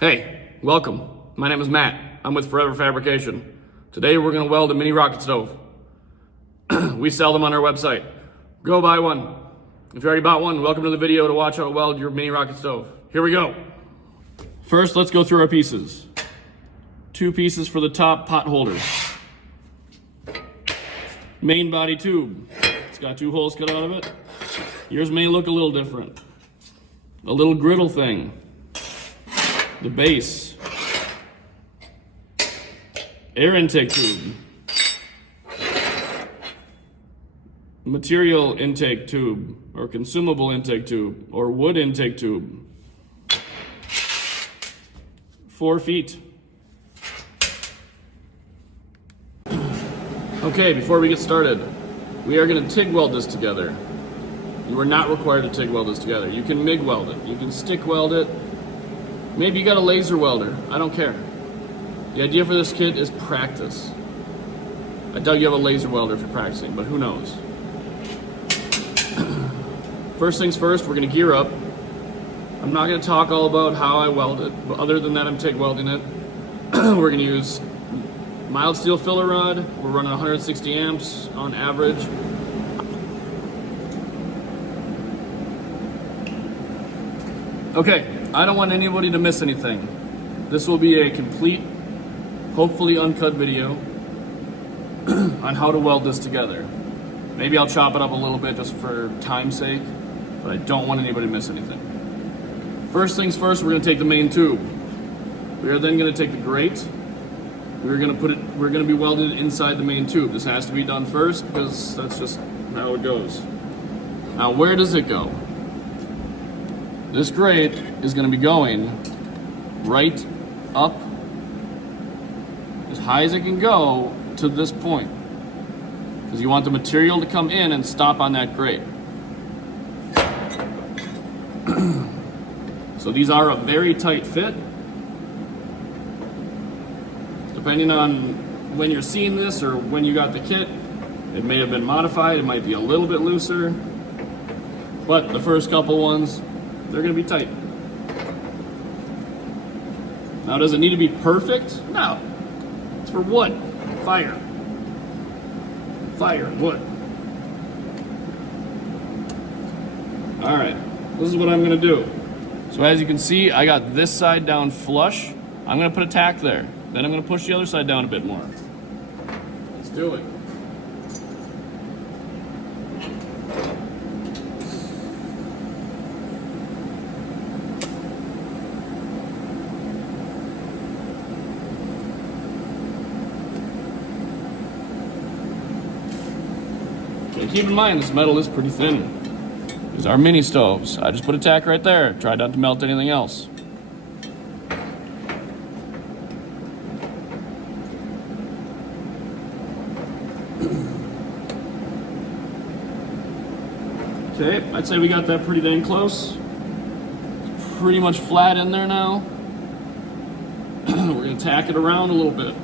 Hey, welcome. My name is Matt. I'm with Forever Fabrication. Today we're going to weld a mini rocket stove. We sell them on our website. Go buy one. If you already bought one, welcome to the video to watch how to weld your mini rocket stove. Here we go. First, let's go through our pieces. 2 pieces for the top pot holders. Main body tube. It's got 2 holes cut out of it. Yours may look a little different. A little griddle thing. The base, air intake tube, material intake tube, or consumable intake tube, or wood intake tube, 4 feet. Okay, before we get started, we are going to TIG weld this together. You are not required to TIG weld this together. You can MIG weld it, you can stick weld it. Maybe you got a laser welder, I don't care. The idea for this kit is practice. I doubt you have a laser welder if you're practicing, but who knows. First things first, we're gonna gear up. I'm not gonna talk all about how I weld it, but other than that I'm TIG welding it. We're gonna use mild steel filler rod. We're running 160 amps on average. Okay. I don't want anybody to miss anything. This will be a complete, hopefully uncut video on how to weld this together. Maybe I'll chop it up a little bit just for time's sake, but I don't want anybody to miss anything. First things first, we're gonna take the main tube. We are then gonna take the grate. We're gonna be welded inside the main tube. This has to be done first because that's just how it goes. Now, where does it go? This grate is going to be going right up as high as it can go to this point, because you want the material to come in and stop on that grate. So these are a very tight fit. Depending on when you're seeing this or when you got the kit, it may have been modified, it might be a little bit looser, but the first couple ones, they're going to be tight. Now, does it need to be perfect? No. It's for wood. Fire. Fire, wood. Alright, this is what I'm going to do. So as you can see, I got this side down flush. I'm going to put a tack there. Then I'm going to push the other side down a bit more. Let's do it. Keep in mind, this metal is pretty thin. These are mini stoves. I just put a tack right there. Try not to melt anything else. Okay, I'd say we got that pretty dang close. It's pretty much flat in there now. We're gonna tack it around a little bit.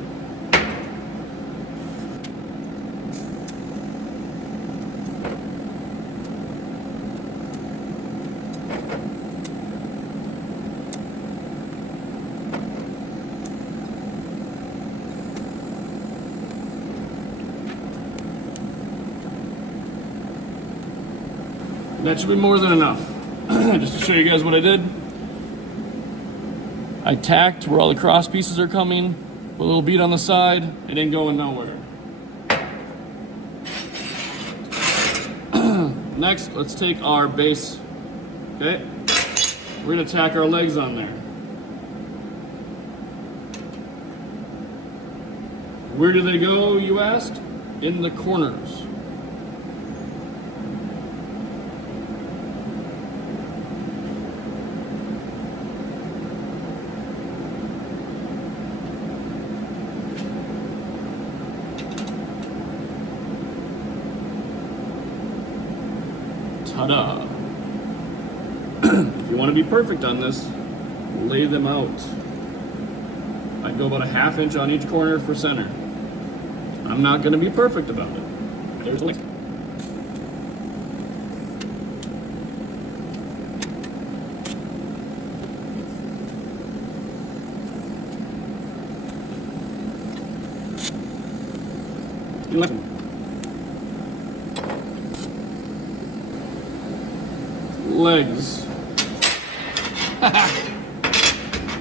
That should be more than enough. Just to show you guys what I did. I tacked where all the cross pieces are coming, put a little bead on the side, it ain't going nowhere. Next, let's take our base, okay? We're gonna tack our legs on there. Where do they go, you asked? In the corners. Ta-da! If you want to be perfect on this, lay them out. I'd go about a 1/2 inch on each corner for center. I'm not going to be perfect about it. There's a link. You like them? Legs.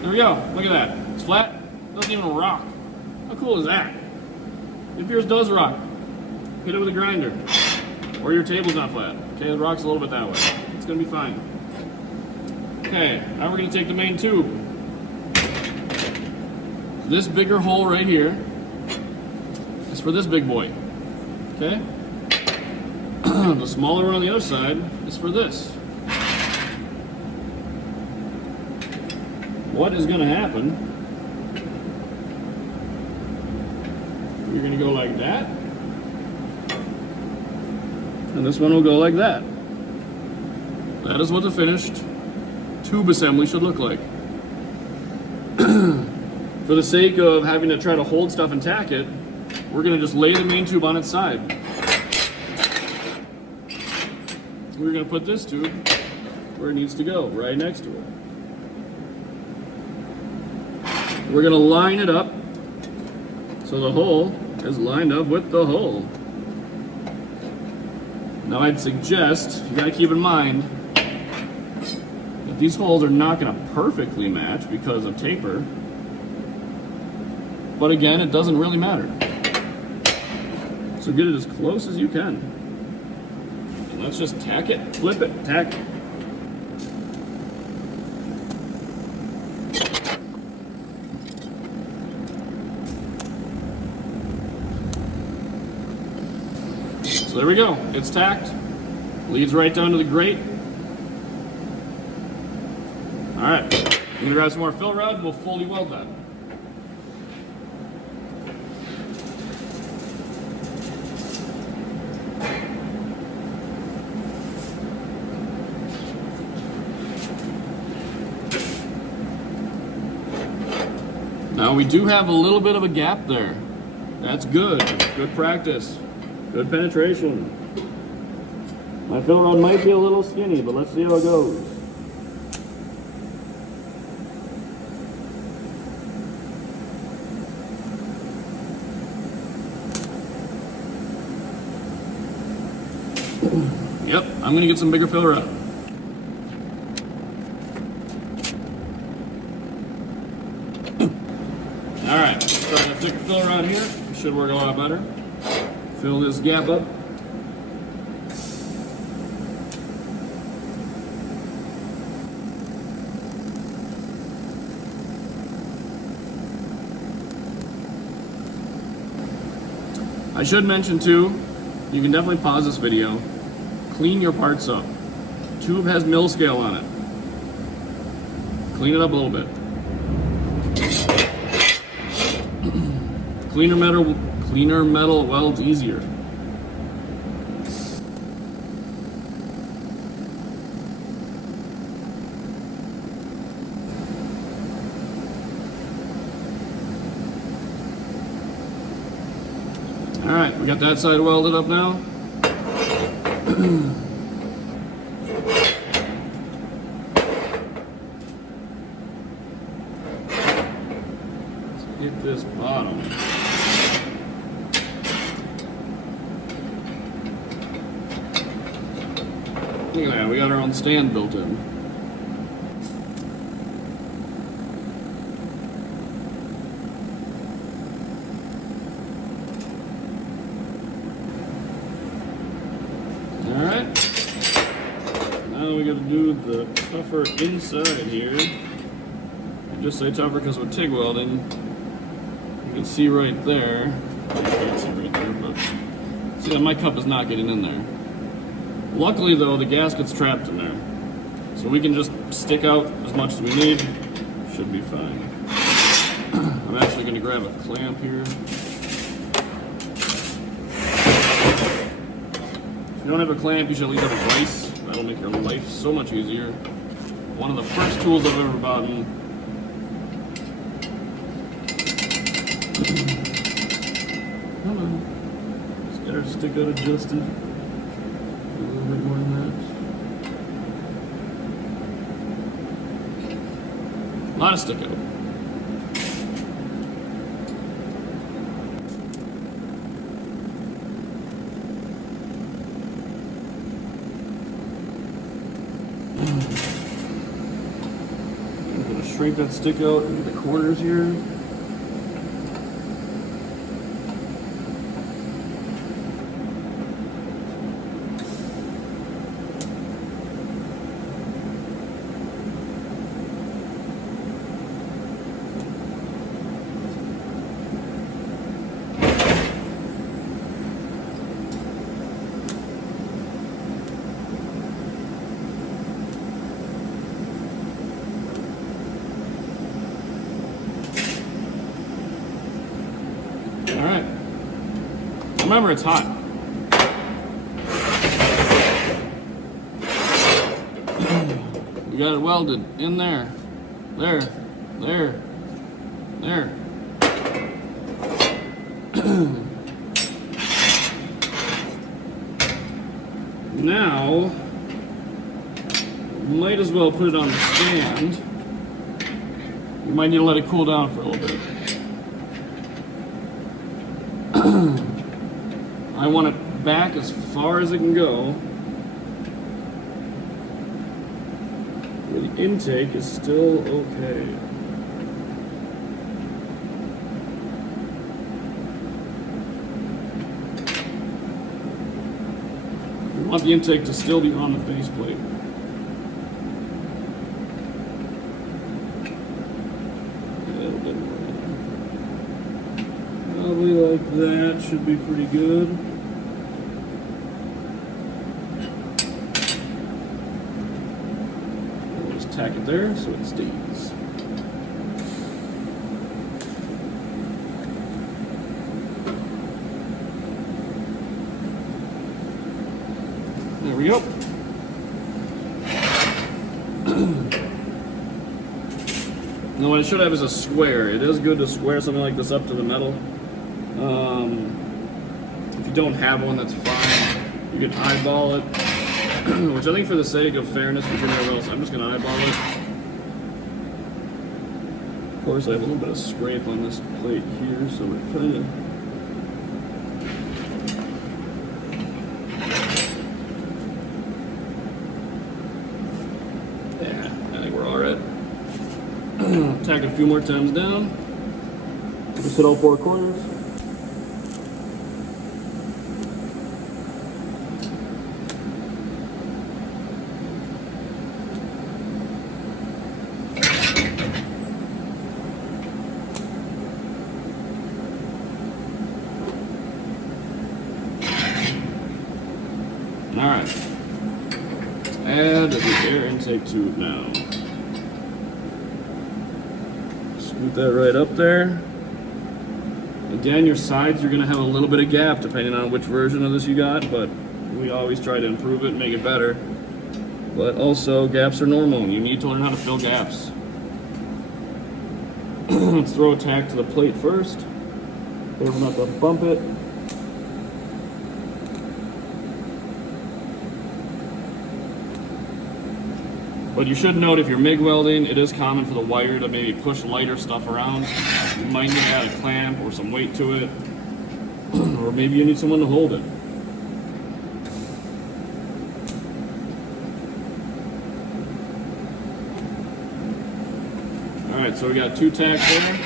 There we go. Look at that. It's flat. Doesn't even rock. How cool is that? If yours does rock, hit it with a grinder. Or your table's not flat. Okay, it rocks a little bit that way. It's gonna be fine. Okay, now we're gonna take the main tube. This bigger hole right here is for this big boy. Okay? The smaller one on the other side is for this. What is gonna happen? You're gonna go like that. And this one will go like that. That is what the finished tube assembly should look like. For the sake of having to try to hold stuff and tack it, we're gonna just lay the main tube on its side. We're gonna put this tube where it needs to go, right next to it. We're gonna line it up so the hole is lined up with the hole. Now I'd suggest, you gotta keep in mind, that these holes are not gonna perfectly match because of taper. But again, it doesn't really matter. So get it as close as you can. And let's just tack it, flip it, tack it. So there we go, it's tacked. Leads right down to the grate. All right, I'm gonna grab some more fill rod and we'll fully weld that. Now we do have a little bit of a gap there. That's good, good practice. Good penetration. My fill rod might be a little skinny, but let's see how it goes. Yep, I'm gonna get some bigger fill rod. Alright, starting to thick fill rod here. It should work a lot better. Fill this gap up. I should mention too, you can definitely pause this video, clean your parts up. Tube has mill scale on it. Clean it up a little bit. Cleaner metal welds easier. All right, we got that side welded up now. Let's get this bottom. Look at that, we got our own stand built in. Alright. Now we gotta do the tougher inside here. I just say tougher because with TIG welding, you can see right there. You can't see right there, but see that my cup is not getting in there. Luckily though, the gasket's trapped in there. So we can just stick out as much as we need. Should be fine. I'm actually gonna grab a clamp here. If you don't have a clamp, you should at least have a vise. That'll make your life so much easier. One of the first tools I've ever bought. Come on. Just get our stick out adjusted. A little bit more than that. A lot of stick out. shrink that stick out into the corners here. All right. Remember, it's hot. We got it welded in there. There. Now, might as well put it on the stand. You might need to let it cool down for a little bit. I want it back as far as it can go. The intake is still okay. We want the intake to still be on the base plate. Probably like that, should be pretty good. We'll just tack it there so it stays. There we go. Now what I should have is a square. It is good to square something like this up to the metal. If you don't have one, that's fine. You can eyeball it, which I think for the sake of fairness between everyone else, I'm just going to eyeball it. Of course, I have a little bit of scrape on this plate here, so we're kind of... Yeah, I think we're all right. Tack a few more times down. Just hit all four corners. All right. Add the air intake tube now. Scoot that right up there. Again, your sides, you're going to have a little bit of gap depending on which version of this you got, but we always try to improve it and make it better. But also, gaps are normal. You need to learn how to fill gaps. Let's throw a tack to the plate first. Careful not to bump it. But you should note if you're MIG welding, it is common for the wire to maybe push lighter stuff around. You might need to add a clamp or some weight to it. Or maybe you need someone to hold it. Alright, so we got two tacks there.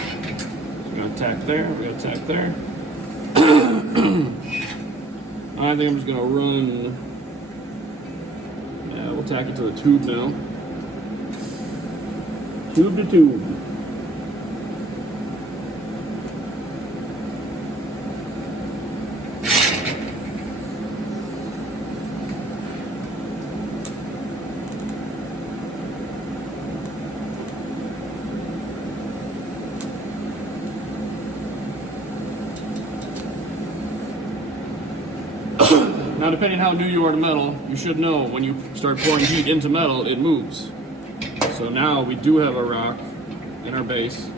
We got a tack there, we got a tack there. I think I'm just going to run... Yeah, we'll tack it to the tube now. Tube to tube. Now, depending how new you are to metal, you should know when you start pouring heat into metal, it moves. So now we do have a rock in our base.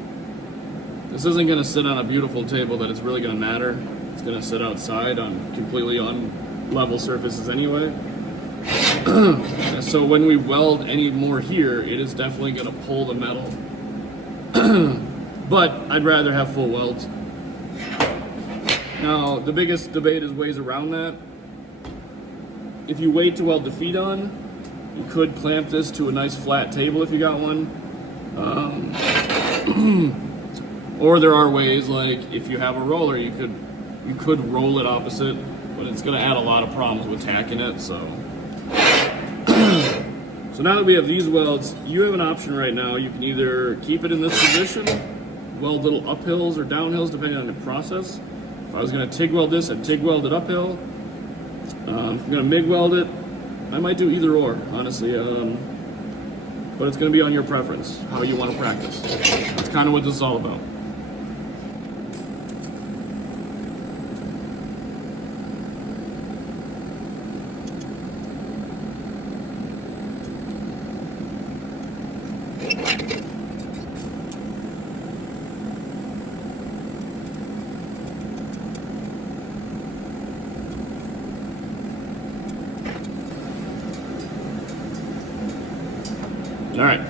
This isn't going to sit on a beautiful table that it's really going to matter. It's going to sit outside on completely unlevel surfaces anyway. So when we weld any more here, it is definitely going to pull the metal. But I'd rather have full welds. Now, the biggest debate is ways around that. If you wait to weld the feet on, you could clamp this to a nice flat table if you got one. Or there are ways, like if you have a roller, you could roll it opposite, but it's going to add a lot of problems with tacking it. So so now that we have these welds, you have an option right now. You can either keep it in this position, weld little uphills or downhills depending on the process. If I was going to TIG weld this, I'd TIG weld it uphill. If I'm going to MIG weld it, I might do either or, honestly. But it's going to be on your preference, how you want to practice. That's kind of what this is all about. All right,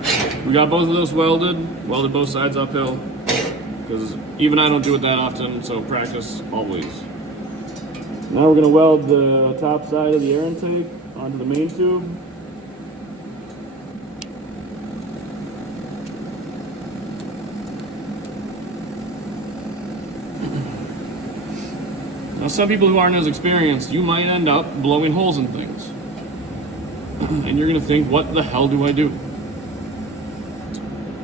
we got both of those welded both sides uphill, because even I don't do it that often, so practice always. Now we're gonna weld the top side of the air intake onto the main tube. Now some people who aren't as experienced, you might end up blowing holes in things. And you're gonna think, what the hell do I do?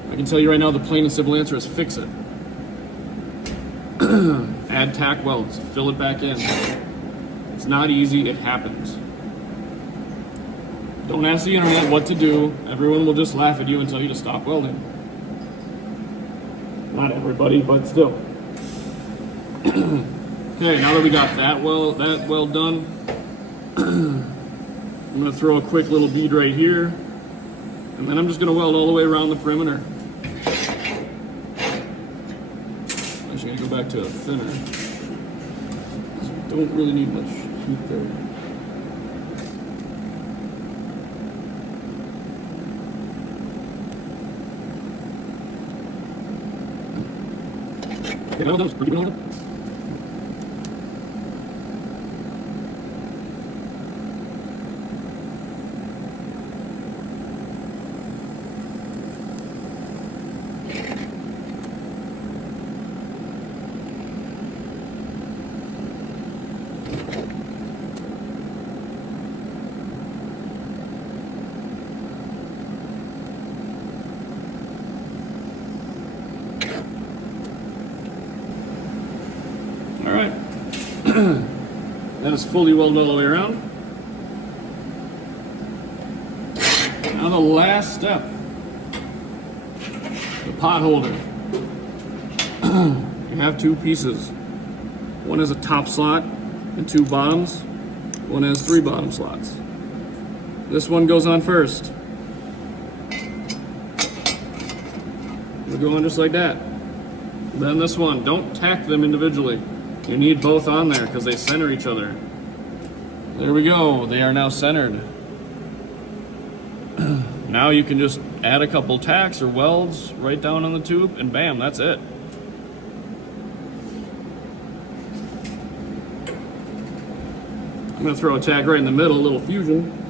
I can tell you right now, the plain and simple answer is fix it. Add tack welds, fill it back in. It's not easy, it happens. Don't ask the internet what to do. Everyone will just laugh at you and tell you to stop welding. Not everybody, but still. Okay, now that we got that weld done, I'm gonna throw a quick little bead right here, and then I'm just gonna weld all the way around the perimeter. Actually, I'm gonna go back to a thinner. Don't really need much heat there. Okay, now that's pretty good. Alright, that is fully welded all the way around. Now the last step, the pot holder. You have two pieces. One has a top slot and two bottoms. One has three bottom slots. This one goes on first. It'll go on just like that. Then this one, don't tack them individually. You need both on there because they center each other. There we go, they are now centered. Now you can just add a couple tacks or welds right down on the tube and bam, that's it. I'm gonna throw a tack right in the middle, a little fusion.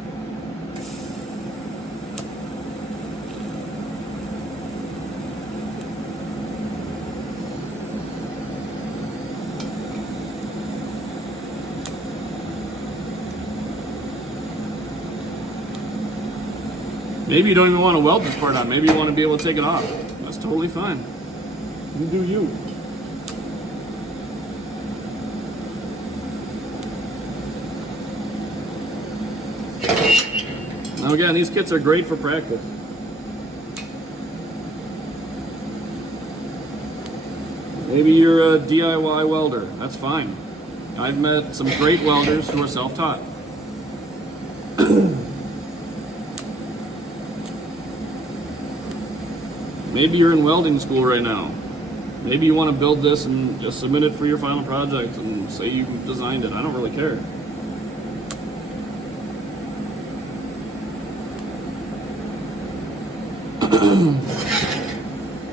Maybe you don't even want to weld this part on. Maybe you want to be able to take it off. That's totally fine. You do you. Now again, these kits are great for practice. Maybe you're a DIY welder. That's fine. I've met some great welders who are self-taught. Maybe you're in welding school right now. Maybe you want to build this and just submit it for your final project and say you designed it. I don't really care.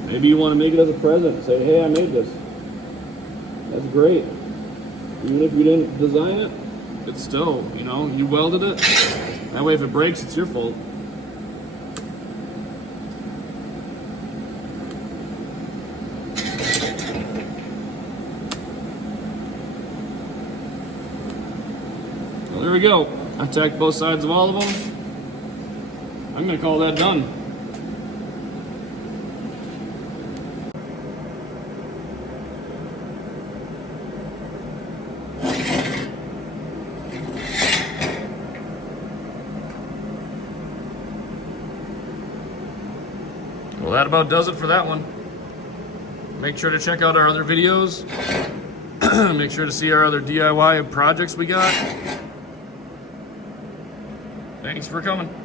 Maybe you want to make it as a present. Say, hey, I made this. That's great. Even if you didn't design it, it's still, you know, you welded it. That way if it breaks, it's your fault. there we go. I tacked both sides of all of them. I'm gonna call that done. Well, that about does it for that one. Make sure to check out our other videos. Make sure to see our other DIY projects we got. Thanks for coming.